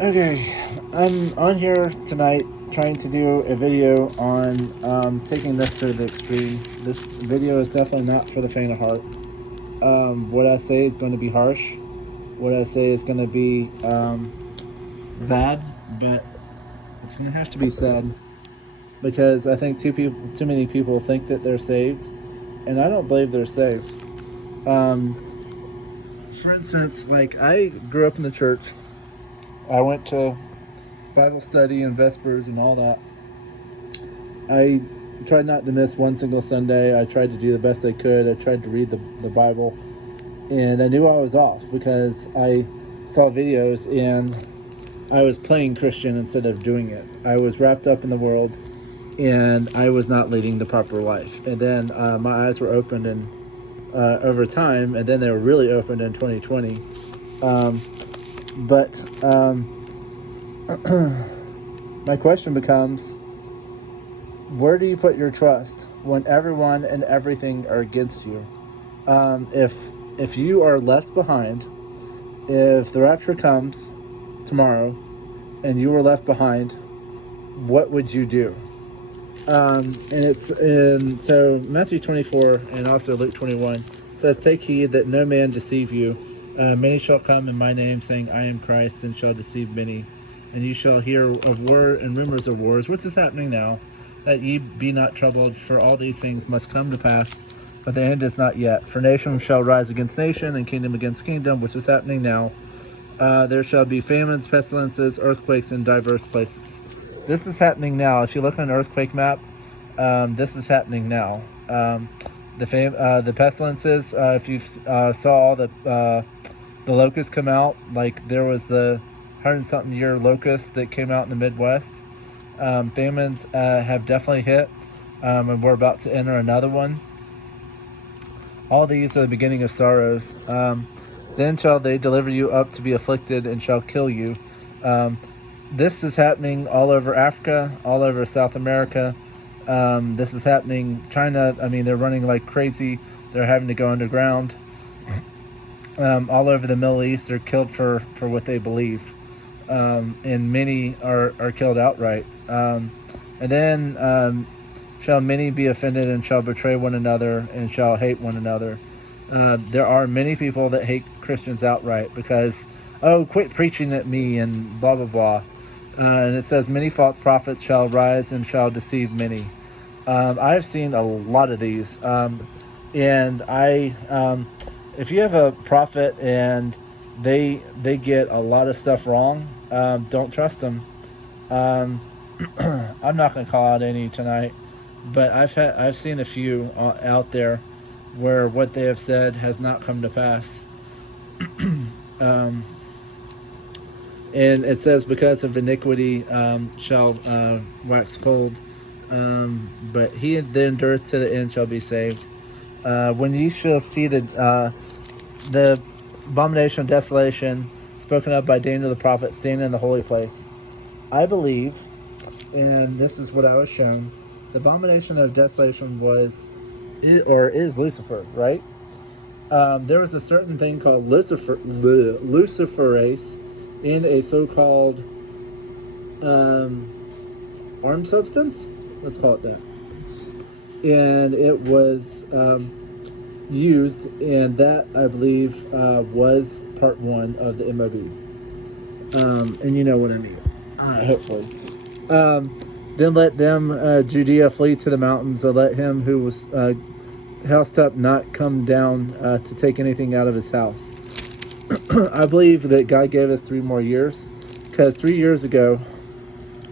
Okay, I'm on here tonight trying to do a video on taking this to the extreme. This video is definitely not for the faint of heart. What I say is going to be harsh. What I say is going to be bad, but it's going to have to be said because I think too many people think that they're saved, and I don't believe they're saved. For instance, like I grew up in the church. I went to Bible study and Vespers and all that. I tried not to miss one single Sunday. I tried to do the best I could. I tried to read the Bible. And I knew I was off because I saw videos and I was playing Christian instead of doing it. I was wrapped up in the world and I was not leading the proper life. And then my eyes were opened and over time, and then they were really opened in 2020. Um, but my question becomes, where do you put your trust when everyone and everything are against you? If you are left behind, if the rapture comes tomorrow and you were left behind, what would you do? And it's in so Matthew 24 and also Luke 21 says, "Take heed that no man deceive you. Many shall come in my name, saying, I am Christ, and shall deceive many. And you shall hear of war and rumors of wars," which is happening now. "That ye be not troubled, for all these things must come to pass, but the end is not yet. For nation shall rise against nation, and kingdom against kingdom," which is happening now. "There shall be famines, pestilences, earthquakes in diverse places." This is happening now. If you look on an earthquake map, this is happening now. The pestilences. If you saw all the locusts come out, like there was the 100-something year locust that came out in the Midwest. Famines have definitely hit, and we're about to enter another one. All these are the beginning of sorrows. Then shall they deliver you up to be afflicted, and shall kill you. This is happening all over Africa, all over South America. This is happening China. I mean, they're running like crazy. They're having to go underground. All over the Middle East, they're killed for what they believe. And many are killed outright. And then shall many be offended, and shall betray one another, and shall hate one another. There are many people that hate Christians outright because, oh, quit preaching at me, and blah, blah, blah. And it says, "Many false prophets shall rise and shall deceive many." I've seen a lot of these. And if you have a prophet and they get a lot of stuff wrong, don't trust them. I'm not going to call out any tonight, but I've seen a few out there where what they have said has not come to pass. And it says, "Because of iniquity shall wax cold, but he that endureth to the end shall be saved." When ye shall see the abomination of desolation spoken of by Daniel the prophet standing in the holy place, I believe, and this is what I was shown, the abomination of desolation was, or is, Lucifer, right? There was a certain thing called luciferase in a so-called armed substance. Let's call it that. And it was used, and that, I believe, was part one of the MOB. And you know what I mean, hopefully. Then let them, Judea, flee to the mountains, or let him who was housed up not come down to take anything out of his house. I believe that God gave us 3 more years, because 3 years ago,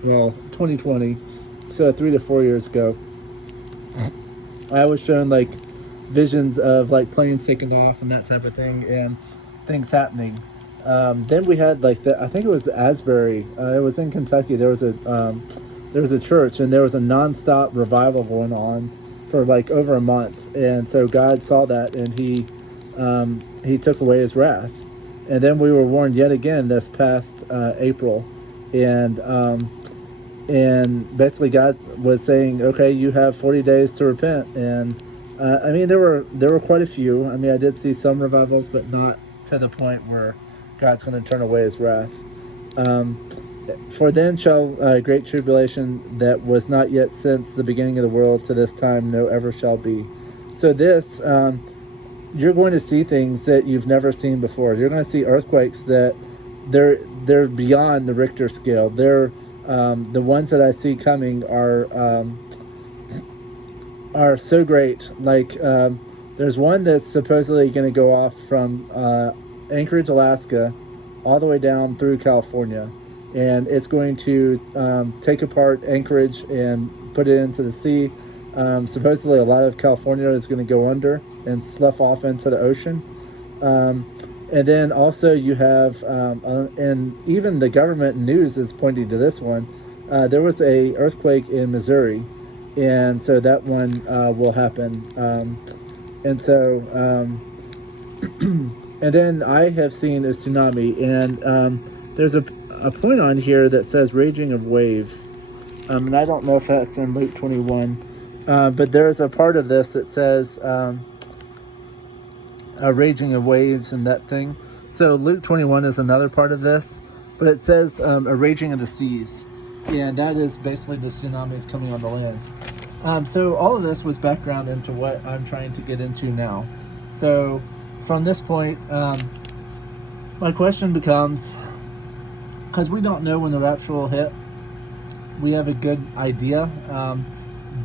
well, 2020, so 3 to 4 years ago, I was shown like visions of like planes taking off and that type of thing, and things happening. Then we had like I think it was Asbury. It was in Kentucky. There was a church, and there was a nonstop revival going on for like over a month. And so God saw that, and he took away his wrath. And then we were warned yet again this past April, and basically God was saying, okay, you have 40 days to repent. And I mean, there were quite a few. I mean, I did see some revivals, but not to the point where God's going to turn away his wrath. For then shall great tribulation that was not yet since the beginning of the world to this time no ever shall be. So this, you're going to see things that you've never seen before. You're going to see earthquakes that they're beyond the Richter scale. They're the ones that I see coming are so great. Like there's one that's supposedly going to go off from Anchorage, Alaska, all the way down through California, and it's going to take apart Anchorage and put it into the sea. Supposedly, a lot of California is going to go under and slough off into the ocean. And then also you have, and even the government news is pointing to this one. There was a earthquake in Missouri, and so that one will happen. And so, and then I have seen a tsunami, and there's a point on here that says raging of waves, and I don't know if that's in Luke 21, but there's a part of this that says a raging of waves and that thing. So Luke 21 is another part of this, but it says a raging of the seas, and that is basically the tsunamis coming on the land. So all of this was background into what I'm trying to get into now. So from this point, my question becomes, because we don't know when the rapture will hit, we have a good idea,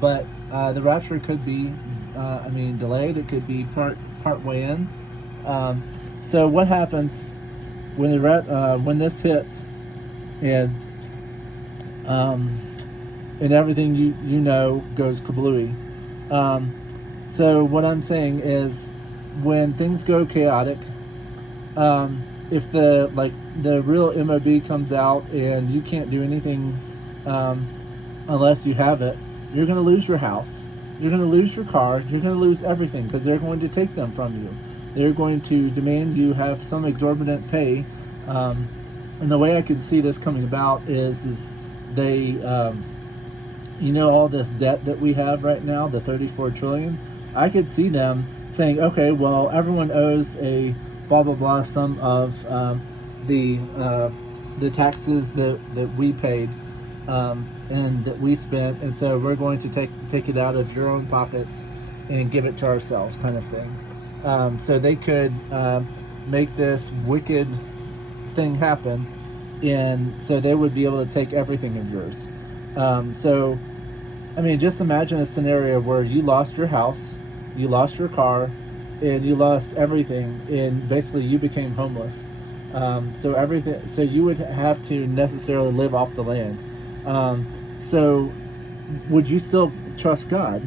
but the rapture could be, delayed. It could be part way in. So what happens when when this hits, and everything you know goes kablooey? So what I'm saying is, when things go chaotic, if the real MOB comes out and you can't do anything unless you have it, you're going to lose your house, you're going to lose your car, you're going to lose everything, because they're going to take them from you. They're going to demand you have some exorbitant pay. And the way I can see this coming about is they, all this debt that we have right now, the 34 trillion, I could see them saying, okay, well, everyone owes a blah, blah, blah sum of the taxes that we paid and that we spent, and so we're going to take it out of your own pockets and give it to ourselves, kind of thing. So they could make this wicked thing happen, and so they would be able to take everything of yours. So, just imagine a scenario where you lost your house, you lost your car, and you lost everything, and basically you became homeless. So you would have to necessarily live off the land. So would you still trust God?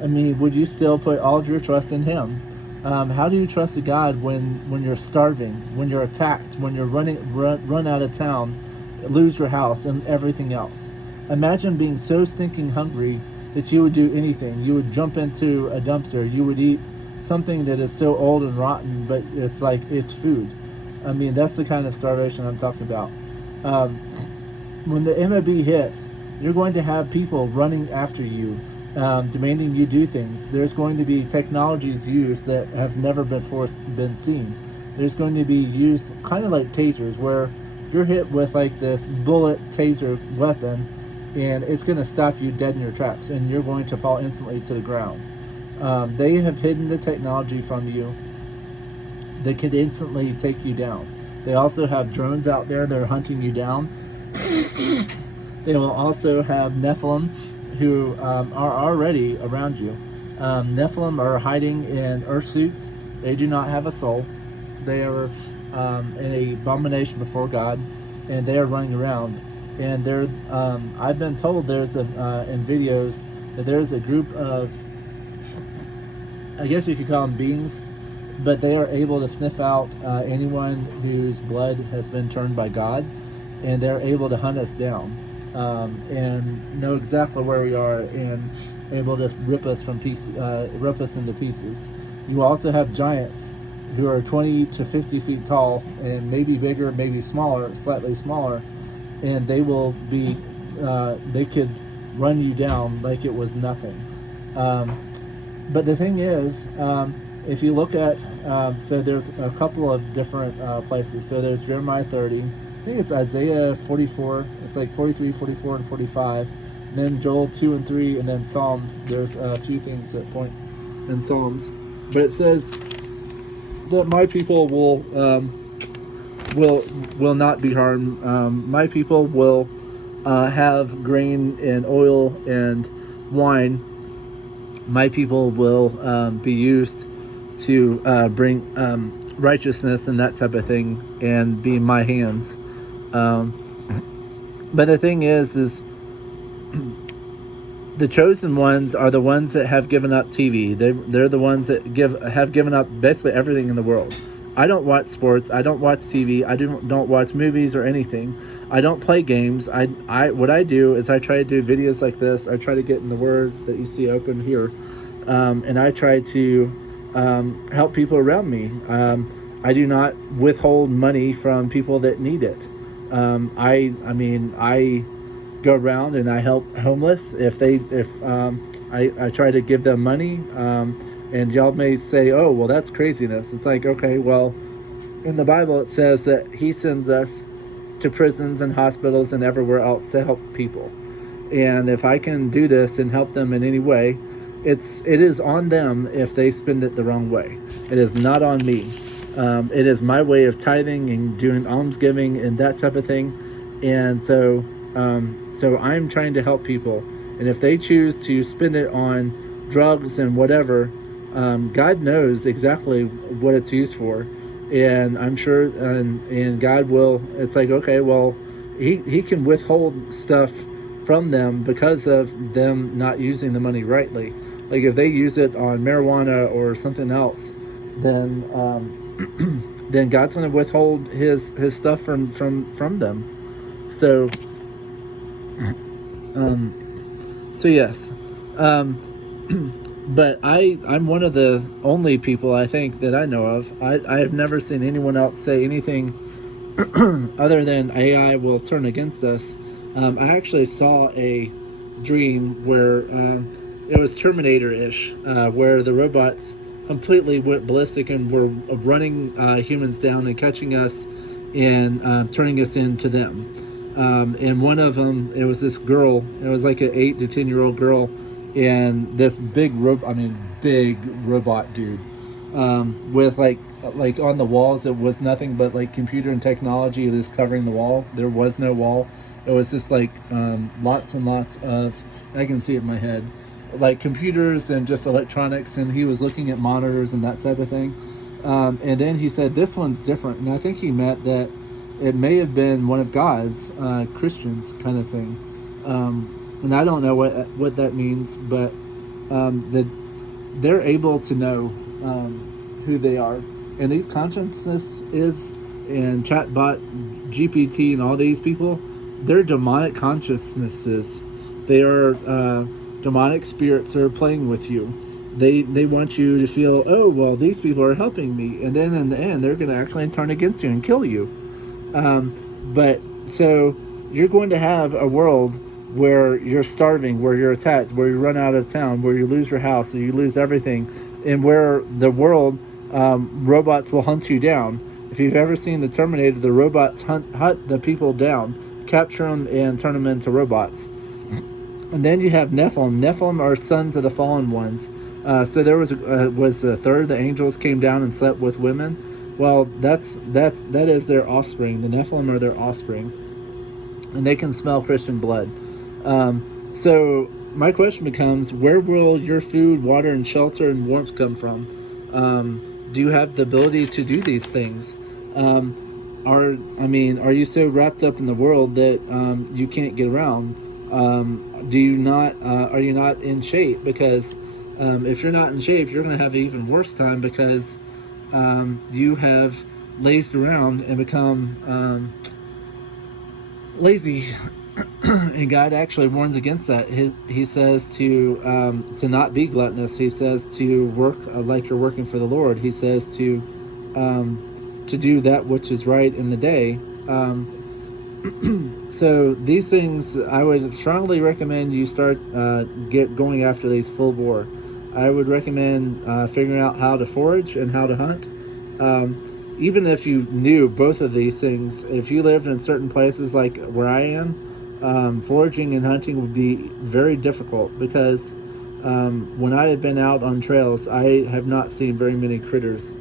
Would you still put all of your trust in Him? How do you trust a God when you're starving, when you're attacked, when you're run out of town, lose your house and everything else? Imagine being so stinking hungry that you would do anything. You would jump into a dumpster. You would eat something that is so old and rotten, but it's like it's food. That's the kind of starvation I'm talking about. When the MOB hits, you're going to have people running after you, demanding you do things. There's going to be technologies used that have never before been seen. There's going to be used kind of like tasers, where you're hit with like this bullet taser weapon, and it's going to stop you dead in your tracks, and you're going to fall instantly to the ground. They have hidden the technology from you that could instantly take you down. They also have drones out there that are hunting you down. They will also have Nephilim who are already around you. Nephilim are hiding in earth suits. They do not have a soul. They are an abomination before God, and they are running around. And I've been told there's in videos that there's a group of, I guess you could call them beings, but they are able to sniff out anyone whose blood has been turned by God, and they're able to hunt us down and know exactly where we are, and able to rip us into pieces. You also have giants who are 20 to 50 feet tall, and maybe bigger, maybe smaller, slightly smaller, and they will be they could run you down like it was nothing. But the thing is, if you look at, so there's a couple of different places. So there's Jeremiah 30. I think it's Isaiah 44. It's like 43, 44, and 45. And then Joel 2 and 3, and then Psalms. There's a few things that point in Psalms. But it says that my people will not be harmed. My people will have grain and oil and wine. My people will be used to bring righteousness and that type of thing, and be in my hands. But the thing is the chosen ones are the ones that have given up TV. They're the ones that have given up basically everything in the world. I don't watch sports. I don't watch TV. I don't watch movies or anything. I don't play games. What I do is I try to do videos like this. I try to get in the Word that you see open here, and I try to help people around me. I do not withhold money from people that need it. I go around and I help homeless. I try to give them money. And y'all may say, oh, well, that's craziness. It's like, okay, well, in the Bible it says that he sends us to prisons and hospitals and everywhere else to help people. And if I can do this and help them in any way, it is on them if they spend it the wrong way. It is not on me. It is my way of tithing and doing almsgiving and that type of thing. And so I'm trying to help people. And if they choose to spend it on drugs and whatever, God knows exactly what it's used for, and I'm sure, and God will. It's like, okay, well, he can withhold stuff from them because of them not using the money rightly. Like if they use it on marijuana or something else, then then God's going to withhold his stuff from them. So yes. But I'm one of the only people, I think, that I know of. I have never seen anyone else say anything other than AI will turn against us. I actually saw a dream where it was Terminator-ish, where the robots completely went ballistic and were running humans down and catching us and turning us into them. And one of them, it was this girl. It was like an 8 to 10-year-old girl. And this big robot dude, with like on the walls, it was nothing but like computer and technology that is covering the wall. There was no wall. It was just like lots and lots of, I can see it in my head, like computers and just electronics. And he was looking at monitors and that type of thing. And then he said, this one's different. And I think he meant that it may have been one of God's Christians kind of thing. And I don't know what that means, but they're able to know who they are. And these consciousness is, and chatbot, GPT, and all these people, they're demonic consciousnesses. They are demonic spirits that are playing with you. They want you to feel, oh, well, these people are helping me. And then in the end, they're going to actually turn against you and kill you. But so you're going to have a world where you're starving, where you're attacked, where you run out of town, where you lose your house, or you lose everything, and where the world, robots will hunt you down. If you've ever seen the Terminator, the robots hunt the people down, capture them, and turn them into robots. And then you have Nephilim. Nephilim are sons of the fallen ones. So there was a third. The angels came down and slept with women. Well, that is their offspring. The Nephilim are their offspring, and they can smell Christian blood. So my question becomes, where will your food, water, and shelter and warmth come from? Do you have the ability to do these things? Are you so wrapped up in the world that you can't get around? Are you not in shape? Because if you're not in shape, you're going to have an even worse time, because you have lazed around and become lazy. And God actually warns against that. He says to not be gluttonous. He says to work like you're working for the Lord. He says to do that which is right in the day. So these things, I would strongly recommend you start going after these full bore. I would recommend figuring out how to forage and how to hunt. Even if you knew both of these things, if you lived in certain places like where I am, foraging and hunting would be very difficult because when I have been out on trails, I have not seen very many critters.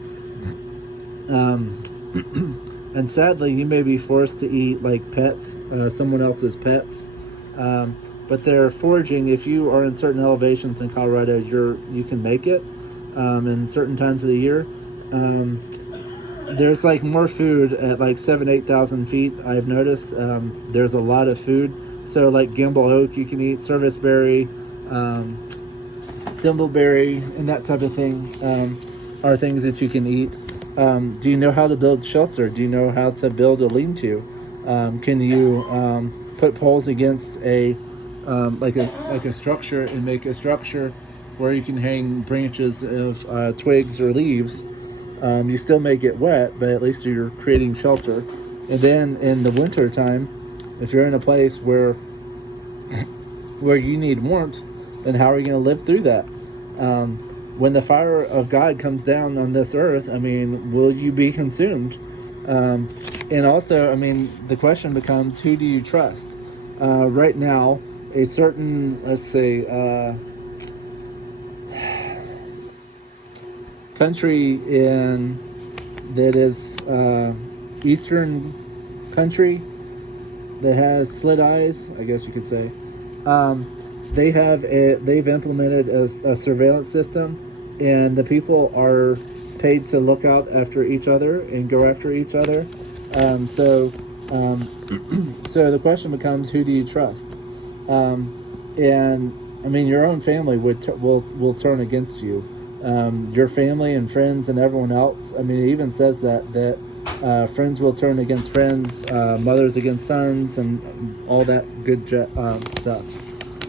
And sadly, you may be forced to eat like pets, someone else's pets. But they're foraging. If you are in certain elevations in Colorado, you can make it in certain times of the year. There's like more food at like 8,000 feet. I've noticed there's a lot of food. So like gimble oak, you can eat serviceberry, thimbleberry, and that type of thing are things that you can eat. Do you know how to build shelter? Do you know how to build a lean-to? Can you put poles against a like a structure and make a structure where you can hang branches of twigs or leaves? You still may get wet, but at least you're creating shelter. And then in the winter time, if you're in a place where you need warmth, then how are you going to live through that? When the fire of God comes down on this earth, I mean, will you be consumed? And also, I mean, the question becomes, who do you trust? Right now, a certain, let's say, country that is eastern country that has slit eyes, I guess you could say. They've implemented a surveillance system, and the people are paid to look out after each other and go after each other. So the question becomes, who do you trust? And I mean, your own family will turn against you. Your family and friends and everyone else. I mean, it even says that friends will turn against friends, mothers against sons, and all that good stuff.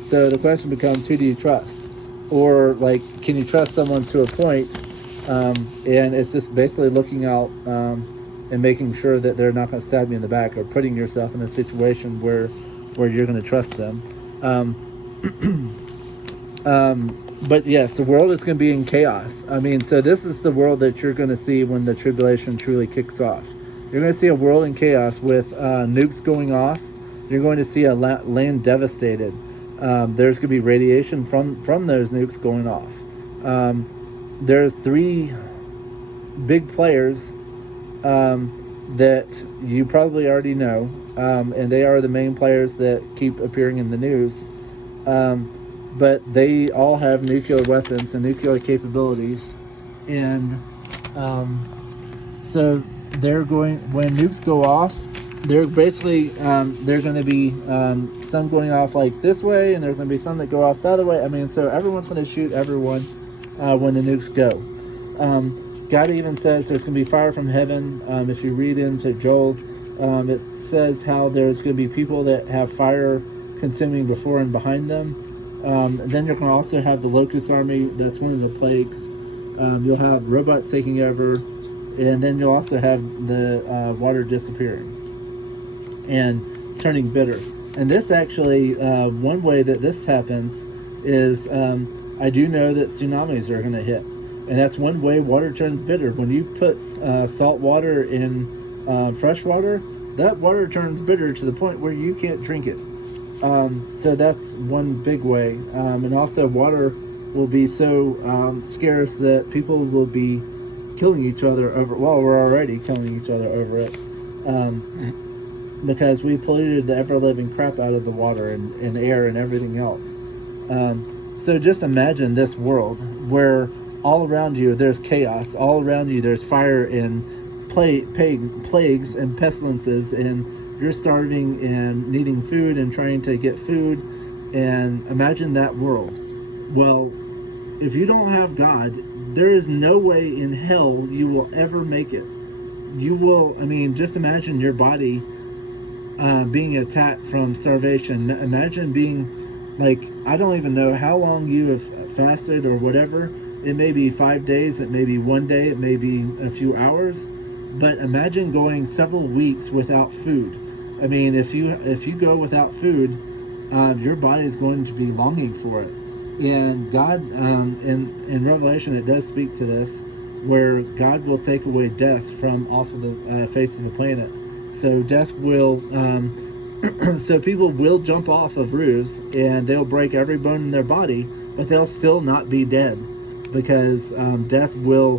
So the question becomes, who do you trust? Or like, can you trust someone to a point? And it's just basically looking out and making sure that they're not going to stab you in the back, or putting yourself in a situation where you're going to trust them. But yes, the world is going to be in chaos. I mean, so this is the world that you're going to see when the tribulation truly kicks off. You're going to see a world in chaos with nukes going off. You're going to see a land devastated. There's going to be radiation from those nukes going off. There's 3 big players that you probably already know, and they are the main players that keep appearing in the news. But they all have nuclear weapons and nuclear capabilities, and so they're going, when nukes go off, they're basically they're going to be some going off like this way, and there's going to be some that go off the other way. I mean, so everyone's going to shoot everyone when the nukes go. God even says there's going to be fire from heaven. If you read into Joel, it says how there's going to be people that have fire consuming before and behind them. Then you're going to also have the locust army. That's one of the plagues. You'll have robots taking over, and then you'll also have the water disappearing and turning bitter. And this actually, one way that this happens is, I do know that tsunamis are going to hit, and that's one way water turns bitter. When you put salt water in fresh water, that water turns bitter to the point where you can't drink it. So that's one big way. And also, water will be so scarce that people will be killing each other over. Well, we're already killing each other over it, because we polluted the ever-living crap out of the water and air and everything else. So just imagine this world where all around you there's chaos, all around you there's fire and plagues and pestilences, and you're starving and needing food and trying to get food. And imagine that world. Well, if you don't have God, there is no way in hell you will ever make it. You will, I mean, just imagine your body being attacked from starvation. Imagine being like, I don't even know how long you have fasted or whatever. It may be 5 days, it may be 1 day, it may be a few hours. But imagine going several weeks without food. I mean, if you go without food, your body is going to be longing for it. And God, in Revelation, it does speak to this, where God will take away death from off of the face of the planet. So death will, so people will jump off of roofs and they'll break every bone in their body, but they'll still not be dead, because death will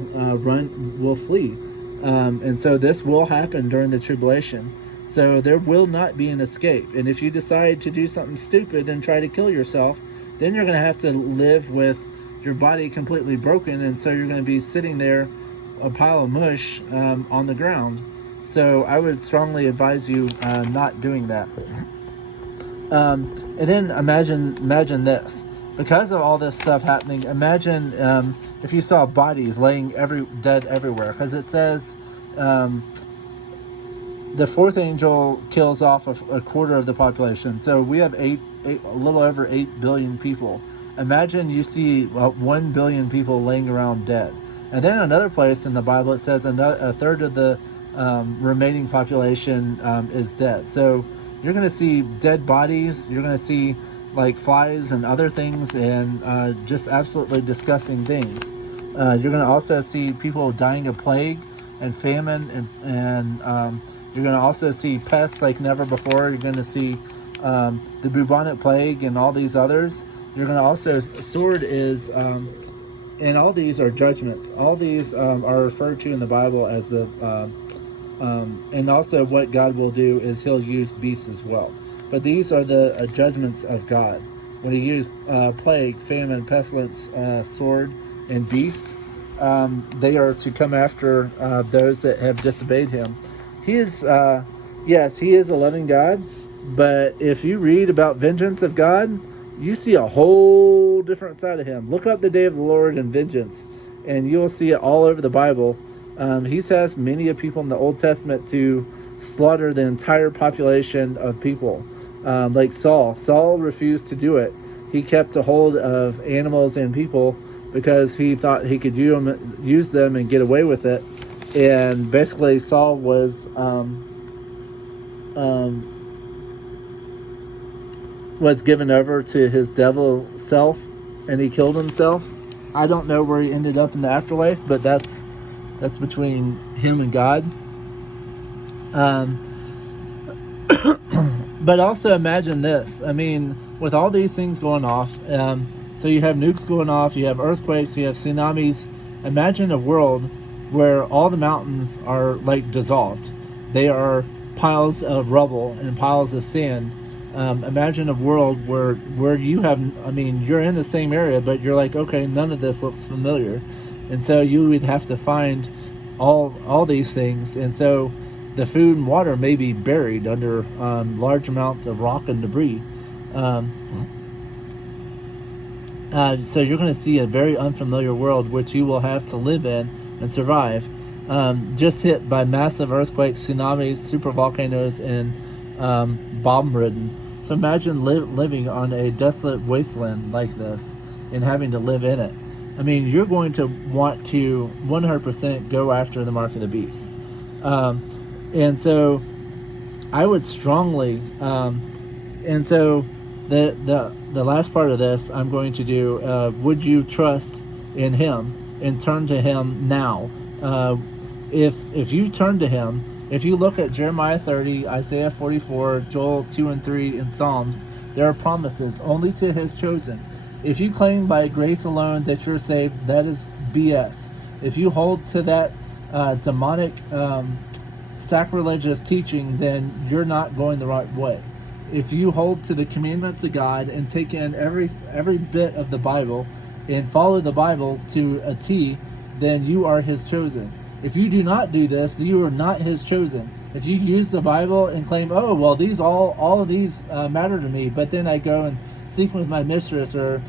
flee, and so this will happen during the tribulation. So there will not be an escape. And if you decide to do something stupid and try to kill yourself, then you're going to have to live with your body completely broken, and so you're going to be sitting there, a pile of mush, on the ground. So I would strongly advise you not doing that. And then imagine this. Because of all this stuff happening, imagine if you saw bodies laying dead everywhere. Because it says the fourth angel kills off a quarter of the population. So we have a little over 8 billion people. Imagine you see 1 billion people laying around dead. And then another place in the Bible, it says a third of the remaining population is dead. So you're going to see dead bodies. You're going to see like flies and other things, and just absolutely disgusting things. You're going to also see people dying of plague and famine, and you're going to also see pests like never before. You're going to see the bubonic plague and all these others. You're going to also, sword is, and all these are judgments. All these are referred to in the Bible as the, and also what God will do is he'll use beasts as well. But these are the judgments of God. When he used plague, famine, pestilence, sword, and beast, they are to come after those that have disobeyed him. He is, yes, he is a loving God, but if you read about vengeance of God, you see a whole different side of him. Look up the day of the Lord and vengeance, and you'll see it all over the Bible. He's asked many of people in the Old Testament to slaughter the entire population of people. Like Saul. Saul refused to do it. He kept a hold of animals and people because he thought he could use them and get away with it. And basically Saul was given over to his devil self, and he killed himself. I don't know where he ended up in the afterlife, but that's between him and God. But also imagine this. I mean, with all these things going off, so you have nukes going off, you have earthquakes, you have tsunamis. Imagine a world where all the mountains are like dissolved. They are piles of rubble and piles of sand. Imagine a world where you have, I mean, you're in the same area, but you're like, okay, none of this looks familiar. And so you would have to find all these things. And so the food and water may be buried under large amounts of rock and debris. So you're going to see a very unfamiliar world which you will have to live in and survive. Just hit by massive earthquakes, tsunamis, supervolcanoes, and bomb-ridden. So imagine living on a desolate wasteland like this and having to live in it. I mean, you're going to want to 100% go after the mark of the beast. And so I would strongly, and so the last part of this I'm going to do, would you trust in him and turn to him now? If you turn to him, if you look at Jeremiah 30, Isaiah 44, Joel 2 and 3, and Psalms, there are promises only to his chosen. If you claim by grace alone that you're saved, that is BS. If you hold to that demonic sacrilegious teaching, then you're not going the right way. If you hold to the commandments of God and take in every bit of the Bible and follow the Bible to a T, then you are his chosen. If you do not do this, you are not his chosen. If you use the Bible and claim, oh, well, these all of these matter to me, but then I go and sleep with my mistress, or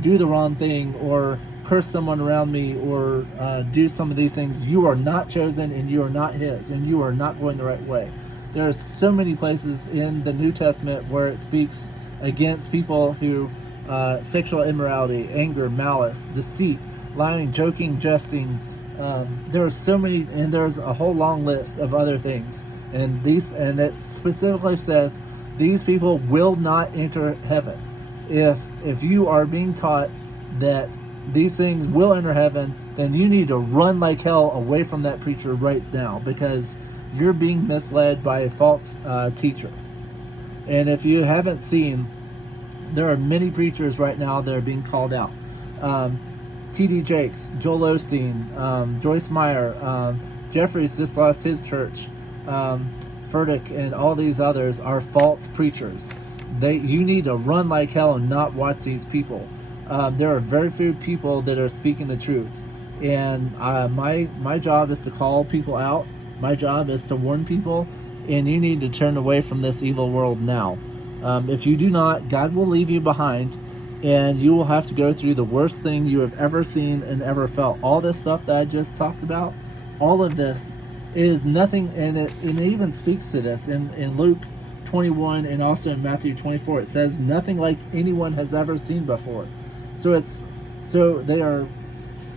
do the wrong thing, or curse someone around me, or do some of these things, you are not chosen, and you are not his, and you are not going the right way. There are so many places in the New Testament where it speaks against people who sexual immorality, anger, malice, deceit, lying, joking, jesting. There are so many, and there's a whole long list of other things, and it specifically says these people will not enter heaven. If you are being taught that these things will enter heaven, then you need to run like hell away from that preacher right now, because you're being misled by a false teacher. And if you haven't seen, there are many preachers right now that are being called out. T.D. Jakes, Joel Osteen, Joyce Meyer, Jeffries just lost his church. Furtick and all these others are false preachers. You need to run like hell and not watch these people. There are very few people that are speaking the truth, and my job is to call people out. My job is to warn people, and you need to turn away from this evil world now. If you do not, God will leave you behind, and you will have to go through the worst thing you have ever seen and ever felt. All this stuff that I just talked about, all of this is nothing, and it even speaks to this in Luke 21 and also in Matthew 24. It says nothing like anyone has ever seen before. So they are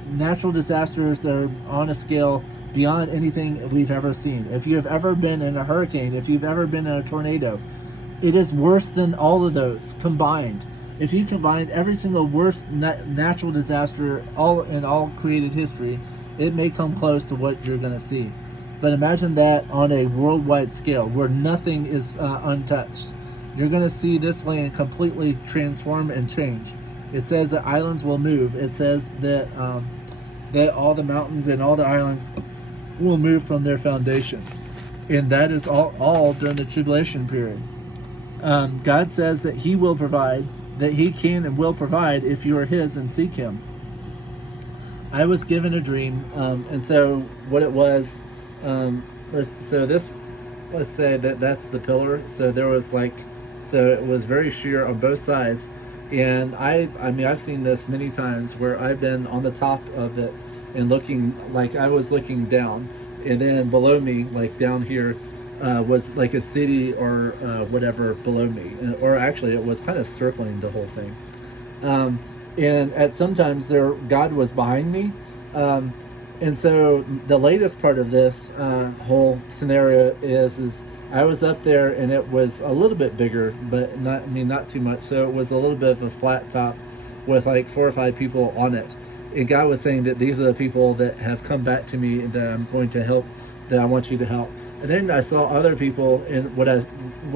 natural disasters that are on a scale beyond anything we've ever seen. If you have ever been in a hurricane, if you've ever been in a tornado, it is worse than all of those combined. If you combine every single worst natural disaster in all created history, it may come close to what you're going to see. But imagine that on a worldwide scale where nothing is untouched. You're going to see this land completely transform and change. It says that islands will move. It says that all the mountains and all the islands will move from their foundation. And that is all during the tribulation period. God says that He will provide, that He can and will provide if you are His and seek Him. I was given a dream, and so what it was, let's say that's the pillar. So there was so it was very sheer on both sides. And I mean, I've seen this many times where I've been on the top of it and looking, like I was looking down, and then below me, like down here, was like a city or whatever below me, or actually it was kind of circling the whole thing. And at sometimes God was behind me. And so the latest part of this whole scenario is I was up there, and it was a little bit bigger, but not too much. So it was a little bit of a flat top with like 4 or 5 people on it. And God was saying that these are the people that have come back to me that I'm going to help, that I want you to help. And then I saw other people, and what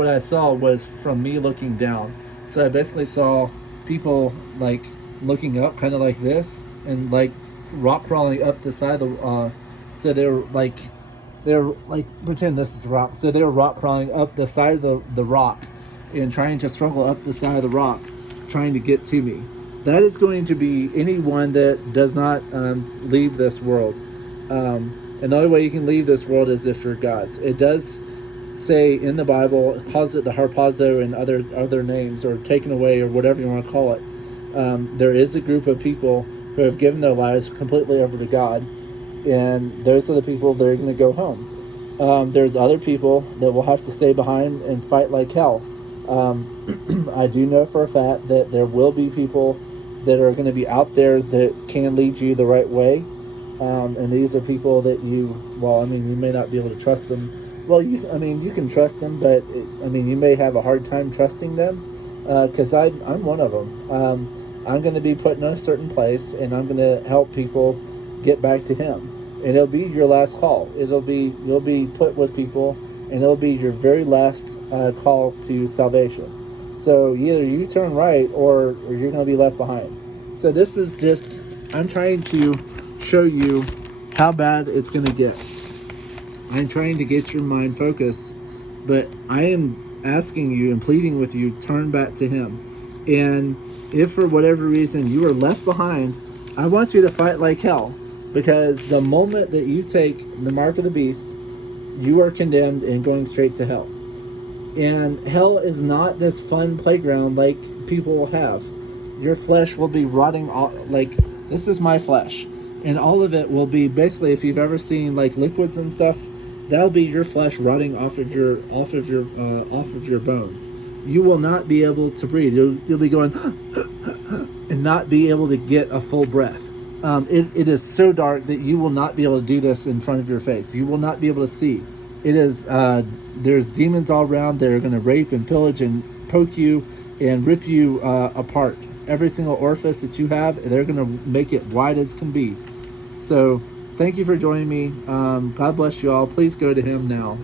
I saw was from me looking down. So I basically saw people like looking up, kind of like this, and like rock crawling up the side of the. So they were like pretend this is rock. So they were rock crawling up the side of the rock, and trying to struggle up the side of the rock, trying to get to me. That is going to be anyone that does not leave this world. And the only way you can leave this world is if you're God's. It does say in the Bible, it calls it the harpazo and other names, or taken away, or whatever you want to call it. There is a group of people who have given their lives completely over to God, and those are the people that are going to go home. There's other people that will have to stay behind and fight like hell. I do know for a fact that there will be people that are going to be out there that can lead you the right way. And these are people that you may not be able to trust them. Well, you can trust them, but you may have a hard time trusting them, because I'm one of them. I'm going to be put in a certain place, and I'm going to help people get back to Him. And it'll be your last call. You'll be put with people, and it'll be your very last call to salvation. So either you turn right, or you're going to be left behind. So this is just, I'm trying to show you how bad it's going to get. I'm trying to get your mind focused, but I am asking you and pleading with you, turn back to Him. And if for whatever reason you are left behind, I want you to fight like hell, because the moment that you take the mark of the beast, you are condemned and going straight to hell. And hell is not this fun playground like people will have. Your flesh will be rotting, like this is my flesh, and all of it will be basically, if you've ever seen like liquids and stuff, that'll be your flesh rotting off of your bones. You will not be able to breathe. You'll be going and not be able to get a full breath. It is so dark that you will not be able to do this in front of your face. You will not be able to see. It is there's demons all around that are going to rape and pillage and poke you and rip you apart. Every single orifice that you have, they're going to make it wide as can be. So thank you for joining me. God bless you all. Please go to him now.